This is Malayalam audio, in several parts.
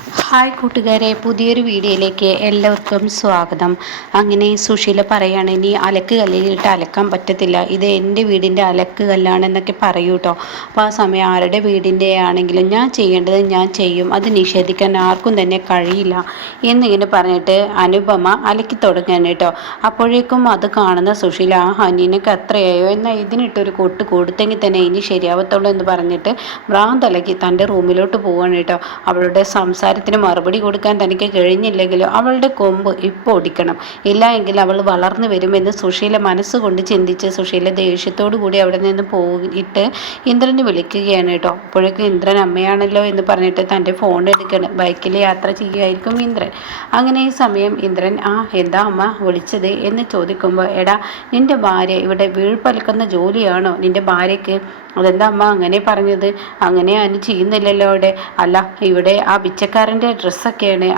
ഹായ് കൂട്ടുകാരെ, പുതിയൊരു വീഡിയോയിലേക്ക് എല്ലാവർക്കും സ്വാഗതം. അങ്ങനെ സുശീല പറയാണ്, ഇനി അലക്ക് കല്ലിലിട്ട് അലക്കാൻ പറ്റത്തില്ല, ഇത് എൻ്റെ വീടിൻ്റെ അലക്ക് കല്ലാണെന്നൊക്കെ പറയൂ കേട്ടോ. അപ്പോൾ ആ സമയം ആരുടെ വീടിൻ്റെ ആണെങ്കിലും ഞാൻ ചെയ്യേണ്ടത് ഞാൻ ചെയ്യും, അത് നിഷേധിക്കാൻ ആർക്കും തന്നെ കഴിയില്ല എന്നിങ്ങനെ പറഞ്ഞിട്ട് അനുപമ അലക്കി തുടങ്ങാൻ കേട്ടോ. അപ്പോഴേക്കും അത് കാണുന്ന സുശീല, നിനക്ക് അത്രയായോ, എന്നാൽ ഇതിനിട്ടൊരു കൊട്ട് കൊടുത്തെങ്കിൽ തന്നെ ഇനി ശരിയാവത്തുള്ളൂ എന്ന് പറഞ്ഞിട്ട് ഭ്രാന്തലക്കി തൻ്റെ റൂമിലോട്ട് പോവാണ് കേട്ടോ. അവളുടെ സംസാരത്തിന് മറുപടി കൊടുക്കാൻ തനിക്ക് കഴിഞ്ഞില്ലെങ്കിലും അവളുടെ കൊമ്പ് ഇപ്പോൾ ഒടിക്കണം, ഇല്ല എങ്കിൽ അവൾ വളർന്നു വരുമെന്ന് സുശീല മനസ്സുകൊണ്ട് ചിന്തിച്ച് സുശീല ദേഷ്യത്തോടു കൂടി അവിടെ നിന്ന് പോയിട്ട് ഇന്ദ്രനെ വിളിക്കുകയാണ് കേട്ടോ. അപ്പോഴേക്കും ഇന്ദ്രൻ അമ്മയാണല്ലോ എന്ന് പറഞ്ഞിട്ട് തൻ്റെ ഫോൺ എടുക്കണം. ബൈക്കിൽ യാത്ര ചെയ്യുകയായിരിക്കും ഇന്ദ്രൻ. അങ്ങനെ ഈ സമയം ഇന്ദ്രൻ എന്താ അമ്മ വിളിച്ചത് എന്ന് ചോദിക്കുമ്പോൾ, എടാ നിൻ്റെ ഭാര്യ ഇവിടെ വീഴ്പലക്കുന്ന ജോലിയാണോ നിൻ്റെ ഭാര്യയ്ക്ക്? അതെന്താ അമ്മ അങ്ങനെ പറഞ്ഞത്? അങ്ങനെ അനു ചെയ്യുന്നില്ലല്ലോ അവിടെ. അല്ല, ഇവിടെ ആ പിച്ചക്കാരൻ്റെ ഡ്രസ്സൊക്കെയാണ്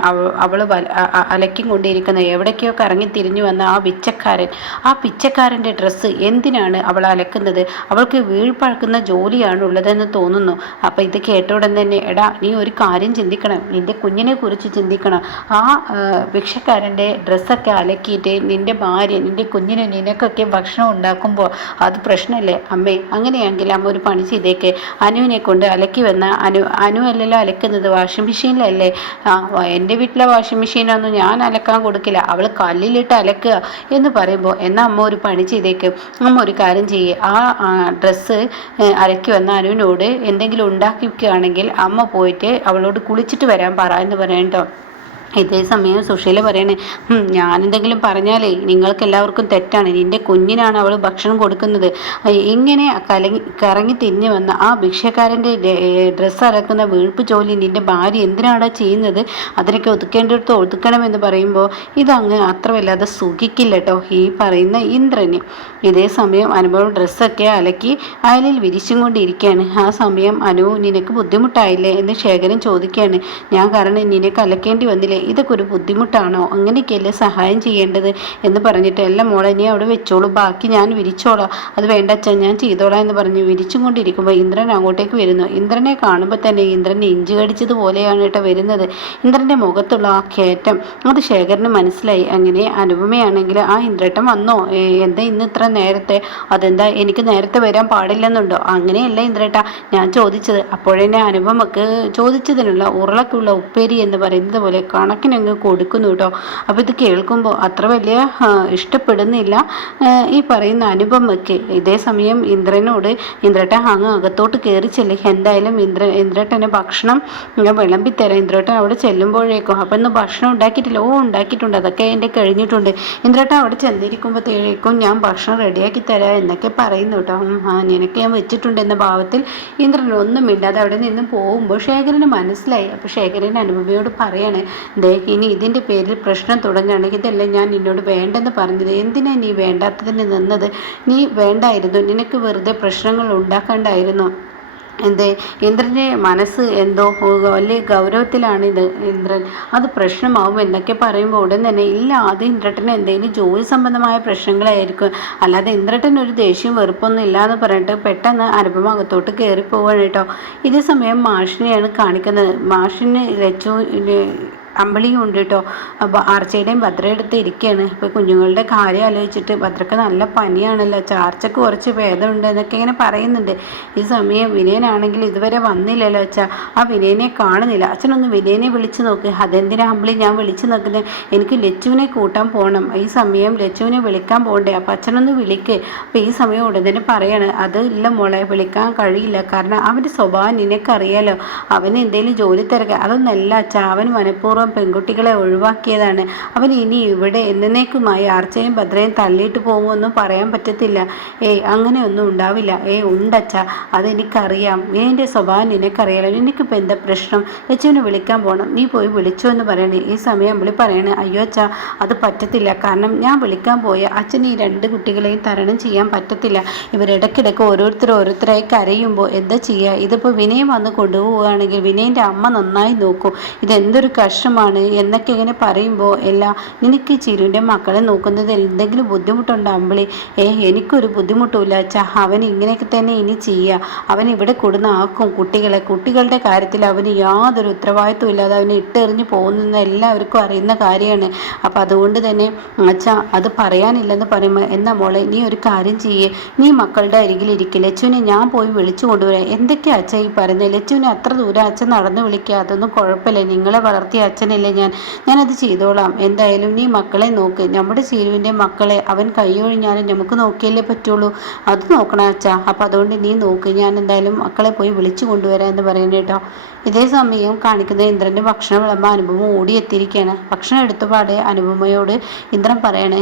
അവൾ അലക്കി കൊണ്ടിരിക്കുന്നത്. എവിടേക്കോ കറങ്ങി തിരിഞ്ഞു വന്ന ആ പിച്ചക്കാരൻ്റെ ഡ്രസ്സ് എന്തിനാണ് അവൾ അലക്കുന്നത്? അവൾക്ക് വീഴ്പഴക്കുന്ന ജോലിയാണ് ഉള്ളതെന്ന് തോന്നുന്നു. അപ്പം ഇത് കേട്ട ഉടൻ തന്നെ, എടാ നീ ഒരു കാര്യം ചിന്തിക്കണം, നിൻ്റെ കുഞ്ഞിനെ കുറിച്ച് ചിന്തിക്കണം. ആ ഭിക്ഷക്കാരൻ്റെ ഡ്രസ്സൊക്കെ അലക്കിയിട്ട് നിൻ്റെ ഭാര്യ നിൻ്റെ കുഞ്ഞിന് നിനക്കൊക്കെ ഭക്ഷണം ഉണ്ടാക്കുമ്പോൾ അത് പ്രശ്നമല്ലേ അമ്മേ? അങ്ങനെയെങ്കിൽ അമ്മ ഒരു പണി ചെയ്തേക്ക്, അനുവിനെ കൊണ്ട് അലക്കി വന്ന അനു അല്ലല്ലോ അലക്കുന്നത്, വാഷിംഗ് മെഷീനിലല്ലേ. എൻ്റെ വീട്ടിലെ വാഷിംഗ് മെഷീനൊന്നും ഞാൻ അലക്കാൻ കൊടുക്കില്ല, അവൾ കല്ലിലിട്ട് അലക്കുക എന്ന് പറയുമ്പോൾ, എന്നാൽ അമ്മ ഒരു പണി ചെയ്തേക്ക്, അമ്മ ഒരു കാര്യം ചെയ്യേ, ആ ഡ്രസ്സ് അലക്കി വന്ന അനുവിനോട് എന്തെങ്കിലും ഉണ്ടാക്കിക്കുകയാണെങ്കിൽ അമ്മ പോയിട്ട് അവളോട് കുളിച്ചിട്ട് വരാൻ പറ എന്ന് പറയട്ടോ. ഇതേ സമയം സുശീല പറയണേ, ഞാനെന്തെങ്കിലും പറഞ്ഞാലേ നിങ്ങൾക്ക് എല്ലാവർക്കും തെറ്റാണ്, നിൻ്റെ കുഞ്ഞിനാണ് അവൾ ഭക്ഷണം കൊടുക്കുന്നത്. ഇങ്ങനെ കറങ്ങി തിരിഞ്ഞു വന്ന ആ ഭിക്ഷക്കാരൻ്റെ ഡ്രസ്സ് അലക്കുന്ന വീഴ്പ്പ് ജോലി നിൻ്റെ ഭാര്യ എന്തിനാണ് ചെയ്യുന്നത്? അതിനൊക്കെ ഒതുക്കേണ്ടടുത്ത് ഒതുക്കണമെന്ന് പറയുമ്പോൾ ഇതങ്ങ് അത്ര വല്ലാതെ സുഖിക്കില്ല കേട്ടോ ഈ പറയുന്ന ഇന്ദ്രന്. ഇതേ സമയം അനുഭവം ഡ്രസ്സൊക്കെ അലക്കി അയലിൽ വിരിച്ചും കൊണ്ടിരിക്കുകയാണ്. ആ സമയം നിനക്ക് ബുദ്ധിമുട്ടായില്ലേ എന്ന് ശേഖരൻ ചോദിക്കുകയാണ്. ഞാൻ കാരണം നിനക്ക് അലക്കേണ്ടി വന്നില്ലേ, ഇതൊക്കെ ഒരു ബുദ്ധിമുട്ടാണോ? അങ്ങനെയൊക്കെയല്ലേ സഹായം ചെയ്യേണ്ടത് എന്ന് പറഞ്ഞിട്ട്, എല്ലാം മോളെ നീ അവിടെ വെച്ചോളൂ, ബാക്കി ഞാൻ വിരിച്ചോളാം. അത് വേണ്ട അച്ഛൻ, ഞാൻ ചെയ്തോളാം എന്ന് പറഞ്ഞ് വിരിച്ചും കൊണ്ടിരിക്കുമ്പോൾ ഇന്ദ്രൻ അങ്ങോട്ടേക്ക് വരുന്നു. ഇന്ദ്രനെ കാണുമ്പോൾ തന്നെ ഇന്ദ്രൻ ഇഞ്ചി കടിച്ചതുപോലെയാണ് കേട്ടോ വരുന്നത്. ഇന്ദ്രൻ്റെ മുഖത്തുള്ള ആ കയറ്റം അത് ശേഖരന് മനസ്സിലായി. അങ്ങനെ അനുപമയാണെങ്കിൽ, ഇന്ദ്രേട്ടൻ വന്നോ, എന്താ ഇന്ന് ഇത്ര നേരത്തെ? അതെന്താ എനിക്ക് നേരത്തെ വരാൻ പാടില്ലെന്നുണ്ടോ? അങ്ങനെയല്ല ഇന്ദ്രേട്ട ഞാൻ ചോദിച്ചത്. അപ്പോഴെന്നെ അനുപമക്ക് ചോദിച്ചതിനുള്ള ഉരുളക്കുള്ള ഉപ്പേരി എന്ന് പറയുന്നത് പോലെ കണക്കിനങ്ങ് കൊടുക്കുന്നു കേട്ടോ. അപ്പോൾ ഇത് കേൾക്കുമ്പോൾ അത്ര വലിയ ഇഷ്ടപ്പെടുന്നില്ല ഈ പറയുന്ന അനുപമയ്ക്ക്. ഇതേ സമയം ഇന്ദ്രനോട്, ഇന്ദ്രേട്ടൻ അങ്ങ് അകത്തോട്ട് കയറി ചെല്ല്, എന്തായാലും ഇന്ദ്രേട്ടന് ഭക്ഷണം വിളമ്പിത്തരാം. ഇന്ദ്രേട്ടൻ അവിടെ ചെല്ലുമ്പോഴേക്കും, അപ്പം ഇന്ന് ഭക്ഷണം ഉണ്ടാക്കിയിട്ടില്ല? ഉണ്ടാക്കിയിട്ടുണ്ട്, അതൊക്കെ എൻ്റെ കഴിഞ്ഞിട്ടുണ്ട്. ഇന്ദ്രേട്ടൻ അവിടെ ചെന്നിരിക്കുമ്പോഴത്തേക്കും ഞാൻ ഭക്ഷണം റെഡിയാക്കി തരാം എന്നൊക്കെ പറയുന്നു കേട്ടോ. നിനക്ക് ഞാൻ വെച്ചിട്ടുണ്ട് എന്ന ഭാവത്തിൽ ഇന്ദ്രൻ ഒന്നും ഇല്ലാതെ അവിടെ നിന്ന് പോകുമ്പോൾ ശേഖരന് മനസ്സിലായി. അപ്പോൾ ശേഖരൻ അനുപമയോട് പറയാണ്, ഇനി ഇതിൻ്റെ പേരിൽ പ്രശ്നം തുടങ്ങുകയാണെങ്കിൽ ഇതെല്ലാം ഞാൻ നിന്നോട് വേണ്ടെന്ന് പറഞ്ഞത്, എന്തിനാ നീ വേണ്ടാത്തതിന് നിന്നത്? നീ വേണ്ടായിരുന്നു, നിനക്ക് വെറുതെ പ്രശ്നങ്ങൾ ഉണ്ടാക്കണ്ടായിരുന്നു. ഇന്ദ്രൻ്റെ മനസ്സ് എന്തോ വലിയ ഗൗരവത്തിലാണിത് ഇന്ദ്രൻ, അത് പ്രശ്നമാവും എന്നൊക്കെ പറയുമ്പോൾ ഉടൻ തന്നെ, ഇല്ല അത് ഇന്ദ്രട്ടന് എന്തെങ്കിലും ജോലി സംബന്ധമായ പ്രശ്നങ്ങളായിരിക്കും, അല്ലാതെ ഇന്ദ്രട്ടൻ ഒരു ദേഷ്യം വെറുപ്പൊന്നും ഇല്ലയെന്ന് പറഞ്ഞിട്ട് പെട്ടെന്ന് അനുപമ അകത്തോട്ട് കയറിപ്പോവാണ് കേട്ടോ. ഇതേ സമയം മാഷിനെയാണ് കാണിക്കുന്നത്. മാഷിന് ലച്ചു അമ്പിളിയും ഉണ്ട് കേട്ടോ. അപ്പോൾ ആർച്ചയുടെയും ഭദ്രയെടുത്ത് ഇരിക്കുകയാണ്. അപ്പോൾ കുഞ്ഞുങ്ങളുടെ കാര്യം ആലോചിച്ചിട്ട്, ഭദ്രക്ക് നല്ല പനിയാണല്ലോ, ചാർച്ചക്ക് കുറച്ച് ഭേദമുണ്ട് എന്നൊക്കെ ഇങ്ങനെ പറയുന്നുണ്ട്. ഈ സമയം വിനയനാണെങ്കിൽ ഇതുവരെ വന്നില്ലല്ലോ അച്ഛാ, ആ വിനയനെ കാണുന്നില്ല. അച്ഛനൊന്ന് വിനയനെ വിളിച്ച് നോക്ക്. അതെന്തിനാ അമ്പിളി ഞാൻ വിളിച്ച് നോക്കുന്നത്? എനിക്ക് ലച്ചുവിനെ കൂട്ടാൻ പോകണം, ഈ സമയം ലച്ചുവിനെ വിളിക്കാൻ പോകണ്ടേ, അപ്പോൾ അച്ഛനൊന്ന് വിളിക്ക്. അപ്പോൾ ഈ സമയം ഉടനെ പറയാണ്, അത് ഇല്ല മോളെ, വിളിക്കാൻ കഴിയില്ല, കാരണം അവൻ്റെ സ്വഭാവം നിനക്കറിയാലോ, അവന് എന്തെങ്കിലും ജോലി തിരക്കുക അതൊന്നല്ല അച്ഛാ, അവൻ മനഃപൂർവ്വം പെൺകുട്ടികളെ ഒഴിവാക്കിയതാണ്. അവൻ ഇനി ഇവിടെ എന്നേക്കുമായി ആർച്ചയും ഭദ്രയും തള്ളിയിട്ട് പോകുമെന്നും പറയാൻ പറ്റത്തില്ല. അങ്ങനെയൊന്നും ഉണ്ടാവില്ല. ഉണ്ടച്ച, അതെനിക്കറിയാം, എൻ്റെ സ്വഭാവം നിനക്കറിയാലോ, നിനക്കിപ്പോൾ എന്താ പ്രശ്നം? ലച്ചുവിനെ വിളിക്കാൻ പോകണം, നീ പോയി വിളിച്ചോ എന്ന് പറയണേ. ഈ സമയം വിളി പറയണേ, അയ്യോ അച്ഛ അത് പറ്റത്തില്ല, കാരണം ഞാൻ വിളിക്കാൻ പോയ അച്ഛൻ ഈ രണ്ട് കുട്ടികളെയും തരണം ചെയ്യാൻ പറ്റത്തില്ല. ഇവരിടയ്ക്കിടയ്ക്ക് ഓരോരുത്തരായി കരയുമ്പോൾ എന്താ ചെയ്യുക? ഇതിപ്പോൾ വിനയം വന്ന് കൊണ്ടുപോവുകയാണെങ്കിൽ വിനയൻ്റെ അമ്മ നന്നായി നോക്കും. ഇതെന്തൊരു കഷ്ടം സന്തോഷമാണ് എന്നൊക്കെ ഇങ്ങനെ പറയുമ്പോൾ നിനക്ക് ചിരുവിൻ്റെ മക്കളെ നോക്കുന്നത് എന്തെങ്കിലും ബുദ്ധിമുട്ടുണ്ടോ അമ്പിളി? എനിക്കൊരു ബുദ്ധിമുട്ടുമില്ല അച്ഛാ. അവൻ ഇങ്ങനെയൊക്കെ തന്നെ ഇനി ചെയ്യുക. അവൻ ഇവിടെ കൊടുന്ന് ആക്കും കുട്ടികളുടെ കാര്യത്തിൽ അവന് യാതൊരു ഉത്തരവാദിത്വം ഇല്ലാതെ അവനെ ഇട്ടെറിഞ്ഞ് പോകുന്നെന്ന് എല്ലാവർക്കും അറിയുന്ന കാര്യമാണ്. അപ്പം അതുകൊണ്ട് തന്നെ അച്ഛാ അത് പറയാനില്ലെന്ന് പറയുമ്പോൾ, എന്നാ മോളെ നീ ഒരു കാര്യം ചെയ്യേ, നീ മക്കളുടെ അരികിലിരിക്കുക. ലച്ചുവിനെ ഞാൻ പോയി വിളിച്ചു കൊണ്ടുവരാം. എന്തൊക്കെയാ അച്ഛൻ ഈ പറയുന്നത്? ലച്ചുവിനെ അത്ര ദൂരം അച്ഛൻ നടന്ന് വിളിക്കുക, അതൊന്നും കുഴപ്പമില്ല. നിങ്ങളെ വളർത്തിയ അച്ഛനല്ലേ ഞാനത് ചെയ്തോളാം. എന്തായാലും നീ മക്കളെ നോക്ക്. നമ്മുടെ ചീരുവിൻ്റെ മക്കളെ അവൻ കൈയൊഴിഞ്ഞാലും നമുക്ക് നോക്കിയല്ലേ പറ്റുള്ളൂ. അത് നോക്കണം അച്ഛാ. അപ്പം അതുകൊണ്ട് നീ നോക്ക്, ഞാൻ എന്തായാലും മക്കളെ പോയി വിളിച്ചു കൊണ്ടുവരാം എന്ന് പറയുന്നത് കേട്ടോ. ഇതേ സമയം കാണിക്കുന്ന ഇന്ദ്രൻ്റെ ഭക്ഷണം വിളമ്പ അനുപമ ഓടിയെത്തിയിരിക്കുകയാണ്. ഭക്ഷണം എടുത്തപാടെ അനുപമയോട് ഇന്ദ്രൻ പറയണേ,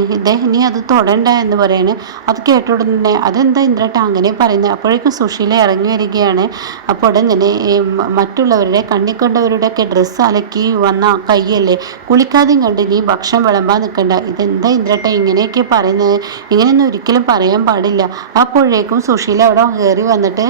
നീ അത് തൊടണ്ട എന്ന് പറയണേ. അത് കേട്ടോടെ തന്നെ അതെന്താ ഇന്ദ്രട്ട അങ്ങനെ പറയുന്നത്? അപ്പോഴേക്കും സുശീല ഇറങ്ങി വരികയാണ്. അപ്പോൾ ഉടൻ തന്നെ മറ്റുള്ളവരുടെ കണ്ണിക്കണ്ടവരുടെ ഒക്കെ ഡ്രസ്സ് അലക്കി വന്ന കൈയല്ലേ, കുളിക്കാതെയും കണ്ട് നീ ഭക്ഷണം വിളമ്പാൻ നിൽക്കണ്ട. ഇതെന്താ ഇന്ദ്രട്ട ഇങ്ങനെയൊക്കെ പറയുന്നത്? ഇങ്ങനെയൊന്നും ഒരിക്കലും പറയാൻ പാടില്ല. അപ്പോഴേക്കും സുശീല അവിടെ കയറി വന്നിട്ട്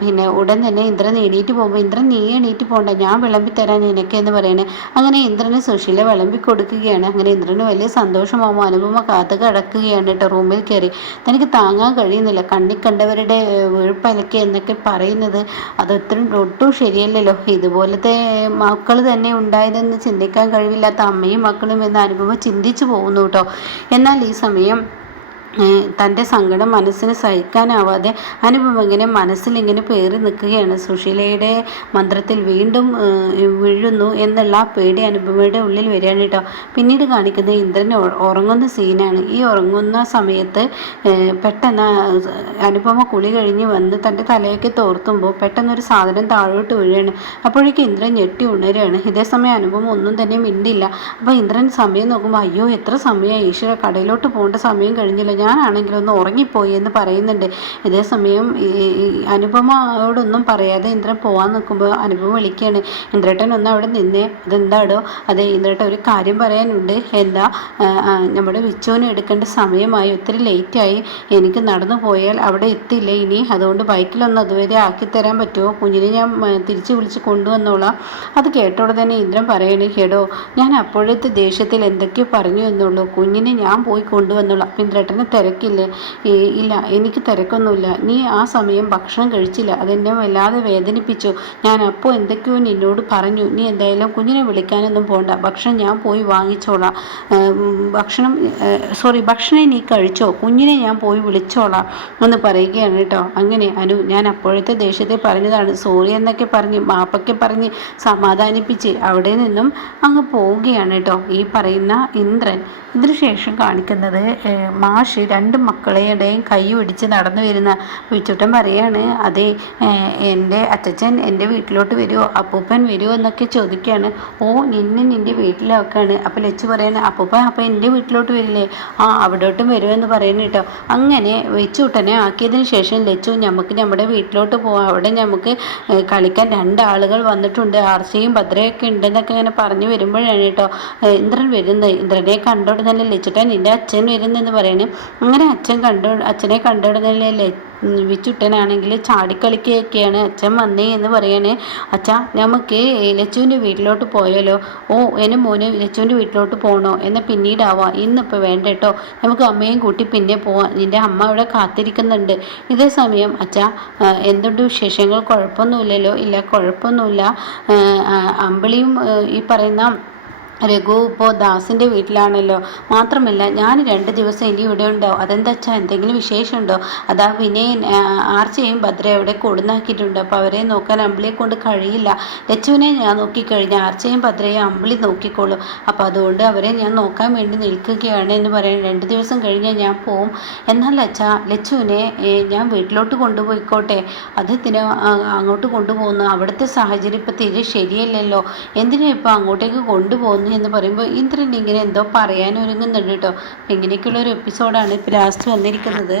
പിന്നെ ഉടൻ തന്നെ ഇന്ദ്രൻ എണീറ്റ് പോകുമ്പോൾ, ഇന്ദ്രൻ നീ എണീറ്റ് പോകണ്ട, ഞാൻ വിളമ്പി തരാൻ നിനക്കെന്ന് പറയണേ. അങ്ങനെ ഇന്ദ്രന് സുശീല വിളമ്പി കൊടുക്കുകയാണ്. അങ്ങനെ ഇന്ദ്രന് വലിയ സന്തോഷമാകുമ്പോൾ അനുപമ കാത്തു കിടക്കുകയാണ് കേട്ടോ. റൂമിൽ കയറി തനിക്ക് താങ്ങാൻ കഴിയുന്നില്ല. കണ്ണി കണ്ടവരുടെ വീഴ്പ്പലക്കി എന്നൊക്കെ പറയുന്നത് ഒട്ടും ശരിയല്ലല്ലോ. ഇതുപോലത്തെ മക്കൾ തന്നെ ഉണ്ടായതെന്ന് ചിന്തിക്കാൻ കഴിവില്ലാത്ത അമ്മയും മക്കളും എന്ന് അനുപമ ചിന്തിച്ചു പോകുന്നു കേട്ടോ. എന്നാൽ ഈ സമയം തൻ്റെ സങ്കടം മനസ്സിന് സഹിക്കാനാവാതെ അനുപമ ഇങ്ങനെ മനസ്സിലിങ്ങനെ പേറി നിൽക്കുകയാണ്. സുശീലയുടെ മന്ത്രത്തിൽ വീണ്ടും വീഴുന്നു എന്നുള്ള പേടി അനുപമയുടെ ഉള്ളിൽ വരികയാണ് കേട്ടോ. പിന്നീട് കാണിക്കുന്നത് ഇന്ദ്രൻ ഉറങ്ങുന്ന സീനാണ്. ഈ ഉറങ്ങുന്ന സമയത്ത് പെട്ടെന്ന് അനുപമ കുളി കഴിഞ്ഞ് വന്ന് തൻ്റെ തലയൊക്കെ തോർത്തുമ്പോൾ പെട്ടെന്നൊരു സാധനം താഴോട്ട് വീഴുകയാണ്. അപ്പോഴേക്കും ഇന്ദ്രൻ ഞെട്ടി ഉണരുകയാണ്. ഇതേസമയം അനുപമ ഒന്നും തന്നെ മിണ്ടില്ല. അപ്പോൾ ഇന്ദ്രൻ സമയം നോക്കുമ്പോൾ, അയ്യോ എത്ര സമയമായി ഈശ്വര, കടയിലോട്ട് പോകേണ്ട സമയം കഴിഞ്ഞില്ല, ഞാനാണെങ്കിലും ഒന്ന് ഉറങ്ങിപ്പോയി എന്ന് പറയുന്നുണ്ട്. ഇതേസമയം അനുപമയോടൊന്നും പറയാതെ ഇന്ദ്രൻ പോകാൻ നിൽക്കുമ്പോൾ അനുപമ വിളിക്കുകയാണ്, ഇന്ദ്രേട്ടൻ ഒന്ന് അവിടെ നിന്നേ. അതെന്താടോ? അതെ ഇന്ദ്രേട്ടൻ ഒരു കാര്യം പറയാനുണ്ട്. എന്താ, നമ്മുടെ വിച്ചുവിനെ എടുക്കേണ്ട സമയമായി, ഒത്തിരി ലേറ്റായി. എനിക്ക് നടന്നു പോയാൽ അവിടെ എത്തില്ല ഇനി. അതുകൊണ്ട് ബൈക്കിലൊന്ന് അതുവരെ ആക്കിത്തരാൻ പറ്റുമോ? കുഞ്ഞിനെ ഞാൻ തിരിച്ച് വിളിച്ച് കൊണ്ടുവന്നോളാം. അത് കേട്ടോടെ തന്നെ ഇന്ദ്രൻ പറയണേ, കേടോ ഞാൻ അപ്പോഴത്തെ ദേഷ്യത്തിൽ എന്തൊക്കെയോ പറഞ്ഞു എന്നുള്ളൂ. കുഞ്ഞിനെ ഞാൻ പോയി കൊണ്ടുവന്നോളാം. ഇന്ദ്രേട്ടന് തിരക്കില്ലേ? ഇല്ല എനിക്ക് തിരക്കൊന്നുമില്ല. നീ ആ സമയം ഭക്ഷണം കഴിച്ചില്ല, അതെന്നെ വല്ലാതെ വേദനിപ്പിച്ചു. ഞാൻ അപ്പോൾ എന്തൊക്കെയോ നിന്നോട് പറഞ്ഞു. നീ എന്തായാലും കുഞ്ഞിനെ വിളിക്കാനൊന്നും പോകണ്ട, ഭക്ഷണം ഞാൻ പോയി വാങ്ങിച്ചോളാം. ഭക്ഷണം നീ കഴിച്ചോ, കുഞ്ഞിനെ ഞാൻ പോയി വിളിച്ചോളാം എന്ന് പറയുകയാണ് കേട്ടോ. അങ്ങനെ ഞാൻ അപ്പോഴത്തെ ദേഷ്യത്തെ പറഞ്ഞതാണ്, സോറി എന്നൊക്കെ പറഞ്ഞ് മാപ്പൊക്കെ പറഞ്ഞ് സമാധാനിപ്പിച്ച് അവിടെ നിന്നും അങ്ങ് പോവുകയാണ് കേട്ടോ ഈ പറയുന്ന ഇന്ദ്രൻ. ഇതിനുശേഷം കാണിക്കുന്നത് മാഷ് രണ്ട് മക്കളുടെയും കൈ പിടിച്ച് നടന്നു വരുന്ന വിച്ചുട്ടൻ പറയാണ്, അതെ എൻ്റെ അച്ചച്ചൻ എൻ്റെ വീട്ടിലോട്ട് വരുമോ, അപ്പൂപ്പൻ വരുമോ എന്നൊക്കെ ചോദിക്കുകയാണ്. നിൻ്റെ വീട്ടിലൊക്കെയാണ്. അപ്പോൾ ലച്ചു പറയാണ്, അപ്പൂപ്പൻ അപ്പോൾ എൻ്റെ വീട്ടിലോട്ട് വരില്ലേ? അവിടോട്ടും വരുമെന്ന് പറയുന്നു കേട്ടോ. അങ്ങനെ വിച്ചുട്ടനെ ആക്കിയതിന് ശേഷം ലച്ചു നമുക്ക് നമ്മുടെ വീട്ടിലോട്ട് പോവാം, അവിടെ നമുക്ക് കളിക്കാൻ രണ്ടാളുകൾ വന്നിട്ടുണ്ട്, ആർച്ചയും ഭദ്രയൊക്കെ ഉണ്ടെന്നൊക്കെ ഇങ്ങനെ പറഞ്ഞു വരുമ്പോഴാണ് കേട്ടോ ഇന്ദ്രൻ വരുന്നത്. ഇന്ദ്രനെ കണ്ടോടെ തന്നെ ലച്ചുട്ടൻ നിൻ്റെ അച്ഛൻ വരുന്നെന്ന് പറയണേ. അങ്ങനെ അച്ഛനെ കണ്ടോടുന്നല്ലേ വിച്ചുട്ടനാണെങ്കിൽ ചാടിക്കളിക്കുകയൊക്കെയാണ്. അച്ഛൻ വന്നേ എന്ന് പറയണേ. അച്ഛാ നമുക്ക് ലച്ചുവിൻ്റെ വീട്ടിലോട്ട് പോയാലോ? എൻ്റെ മോന് ലച്ചുവിൻ്റെ വീട്ടിലോട്ട് പോകണോ? എന്നാൽ പിന്നീടാവാം, ഇന്നിപ്പോൾ വേണ്ട കേട്ടോ, നമുക്ക് അമ്മയും കൂട്ടി പിന്നെ പോവാം, നിൻ്റെ അമ്മ അവിടെ കാത്തിരിക്കുന്നുണ്ട്. ഇതേ സമയം അച്ഛാ എന്തുണ്ട് വിശേഷങ്ങൾ? കുഴപ്പമൊന്നുമില്ലല്ലോ? ഇല്ല കുഴപ്പമൊന്നുമില്ല. അമ്പിളിയും ഈ പറയുന്ന രഘു ഇപ്പോൾ ദാസിൻ്റെ വീട്ടിലാണല്ലോ. മാത്രമല്ല ഞാൻ 2 ദിവസം ഇനി ഇവിടെ ഉണ്ടാവും. അതെന്താ വെച്ചാൽ എന്തെങ്കിലും വിശേഷമുണ്ടോ? അതാ വിനയൻ ആർച്ചയും ഭദ്ര അവിടെ കൊടുന്നാക്കിയിട്ടുണ്ട്. അപ്പോൾ അവരെ നോക്കാൻ അമ്പിളിയെ കൊണ്ട് കഴിയില്ല. ലച്ചുവിനെ ഞാൻ നോക്കിക്കഴിഞ്ഞാൽ ആർച്ചയും ഭദ്രയും അമ്പിളി നോക്കിക്കോളും. അപ്പോൾ അതുകൊണ്ട് അവരെ ഞാൻ നോക്കാൻ വേണ്ടി നിൽക്കുകയാണ് എന്ന് പറയാൻ 2 ദിവസം കഴിഞ്ഞാൽ ഞാൻ പോവും. എന്നാൽ അച്ഛാ ലച്ചുവിനെ ഞാൻ വീട്ടിലോട്ട് കൊണ്ടുപോയിക്കോട്ടെ. അതിന് അങ്ങോട്ട് കൊണ്ടുപോകുന്നു, അവിടുത്തെ സാഹചര്യം ഇപ്പോൾ തീരെ ശരിയല്ലല്ലോ, എന്തിനാ ഇപ്പോൾ അങ്ങോട്ടേക്ക് കൊണ്ടുപോകുന്നു എന്ന് പറയുമ്പോൾ ഇന്ദ്രൻ ഇങ്ങനെ എന്തോ പറയാൻ ഒരുങ്ങുന്നുണ്ട് കേട്ടോ. ഇങ്ങനെയൊക്കെയുള്ളൊരു എപ്പിസോഡാണ് ഇപ്പോൾ ലാസ്റ്റ് വന്നിരിക്കുന്നത്.